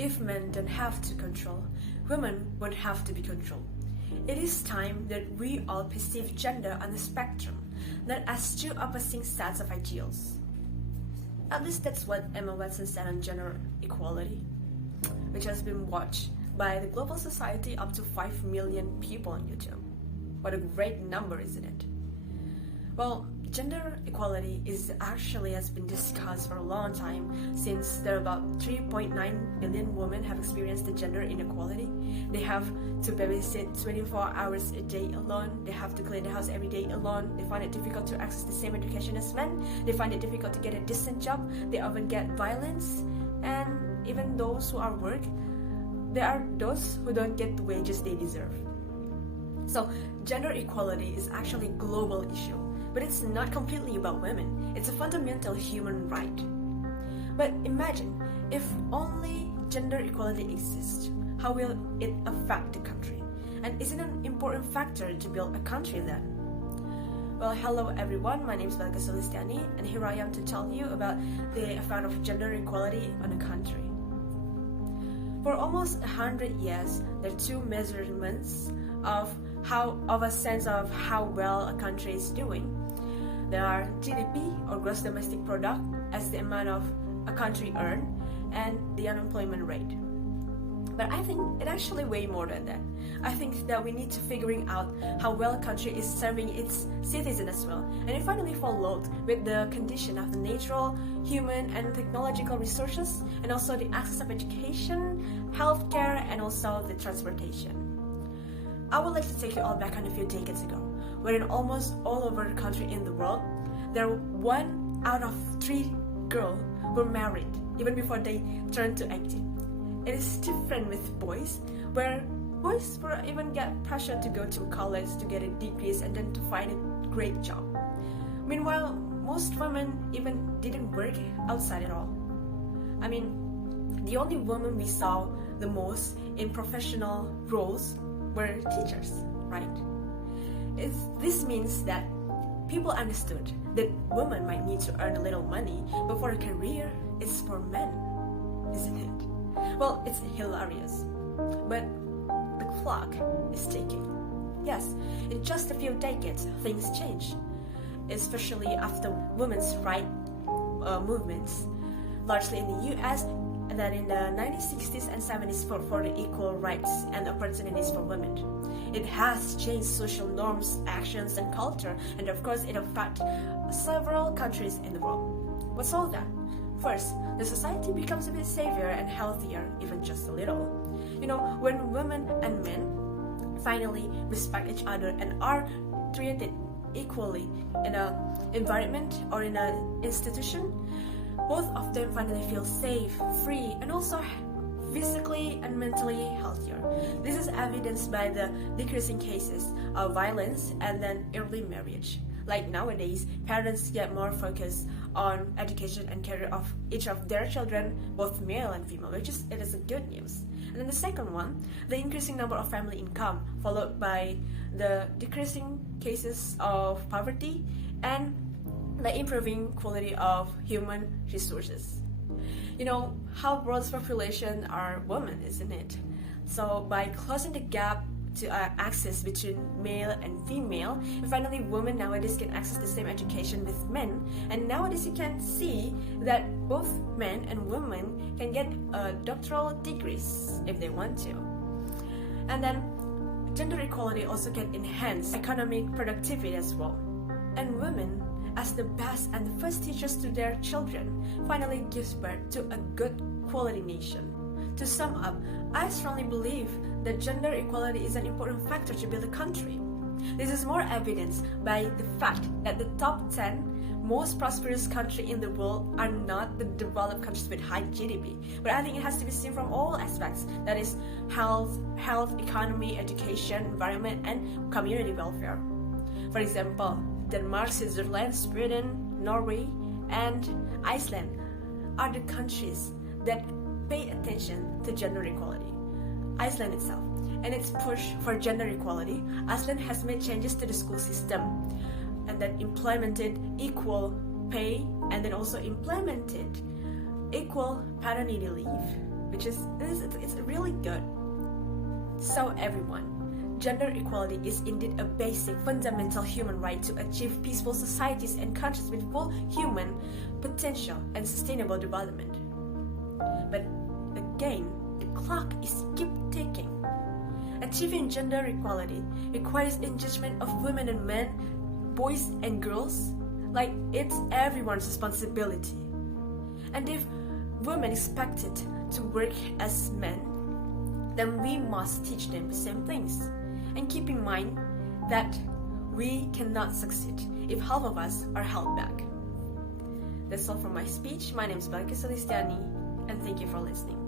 If men don't have to control, women won't have to be controlled. It is time that we all perceive gender on the spectrum, not as two opposing sets of ideals. At least that's what Emma Watson said on gender equality, which has been watched by the global society up to 5 million people on YouTube. What a great number, isn't it? Well, gender equality has been discussed for a long time, since there are about 3.9 billion women have experienced the gender inequality. They have to babysit 24 hours a day alone. They have to clean the house every day alone. They find it difficult to access the same education as men. They find it difficult to get a decent job. They often get violence. And even those who are work, there are those who don't get the wages they deserve. So gender equality is actually a global issue. But it's not completely about women. It's a fundamental human right. But imagine, if only gender equality exists, how will it affect the country? And is it an important factor to build a country then? Well, hello everyone, my name is Balqis Sulistiyani, and here I am to tell you about the effect of gender equality on a country. For almost 100 years, there are two measurements of a sense of how well a country is doing. There are GDP, or gross domestic product, as the amount of a country earned, and the unemployment rate. But I think it actually way more than that. I think that we need to figuring out how well a country is serving its citizens as well. And it finally followed with the condition of the natural, human, and technological resources, and also the access of education, healthcare, and also the transportation. I would like to take you all back on a few decades ago, where in almost all over the country in the world, there were 1 out of 3 girls were married even before they turned to 18. It is different with boys, where boys will even get pressured to go to college to get a degree and then to find a great job. Meanwhile, most women even didn't work outside at all. I mean, the only women we saw the most in professional roles were teachers, right? This means that people understood that women might need to earn a little money, but for a career, it's for men, isn't it? Well, it's hilarious, but the clock is ticking. Yes, in just a few decades, things change, especially after women's rights movements, largely in the US, and then in the 1960s and 70s for the equal rights and opportunities for women. It has changed social norms, actions, and culture, and of course it affects several countries in the world. What's all that? First, the society becomes a bit safer and healthier, even just a little. You know, when women and men finally respect each other and are treated equally in an environment or in an institution, both of them finally feel safe, free, and also physically and mentally healthier. This is evidenced by the decreasing cases of violence and then early marriage. Like nowadays, parents get more focused on education and career of each of their children, both male and female, it is a good news. And then the second one, the increasing number of family income, followed by the decreasing cases of poverty and the improving quality of human resources. You know, how world's population are women, isn't it? So by closing the gap to access between male and female, finally women nowadays can access the same education with men, and nowadays you can see that both men and women can get doctoral degrees if they want to. And then gender equality also can enhance economic productivity as well. And women, as the best and the first teachers to their children, finally gives birth to a good quality nation. To sum up, I strongly believe that gender equality is an important factor to build a country. This is more evidenced by the fact that the top 10 most prosperous countries in the world are not the developed countries with high GDP, but I think it has to be seen from all aspects, that is health, economy, education, environment, and community welfare. For example, Denmark, Switzerland, Sweden, Norway, and Iceland are the countries that pay attention to gender equality. Iceland itself, and its push for gender equality, Iceland has made changes to the school system and then implemented equal pay and then also implemented equal paternity leave. which is it's really good. So everyone, gender equality is indeed a basic, fundamental human right to achieve peaceful societies and countries with full human potential and sustainable development. But again, the clock is keep ticking. Achieving gender equality requires enjudgement of women and men, boys and girls, like it's everyone's responsibility. And if women expected to work as men, then we must teach them the same things. And keep in mind that we cannot succeed if half of us are held back. That's all from my speech. My name is Balqis Sulistiyani, and thank you for listening.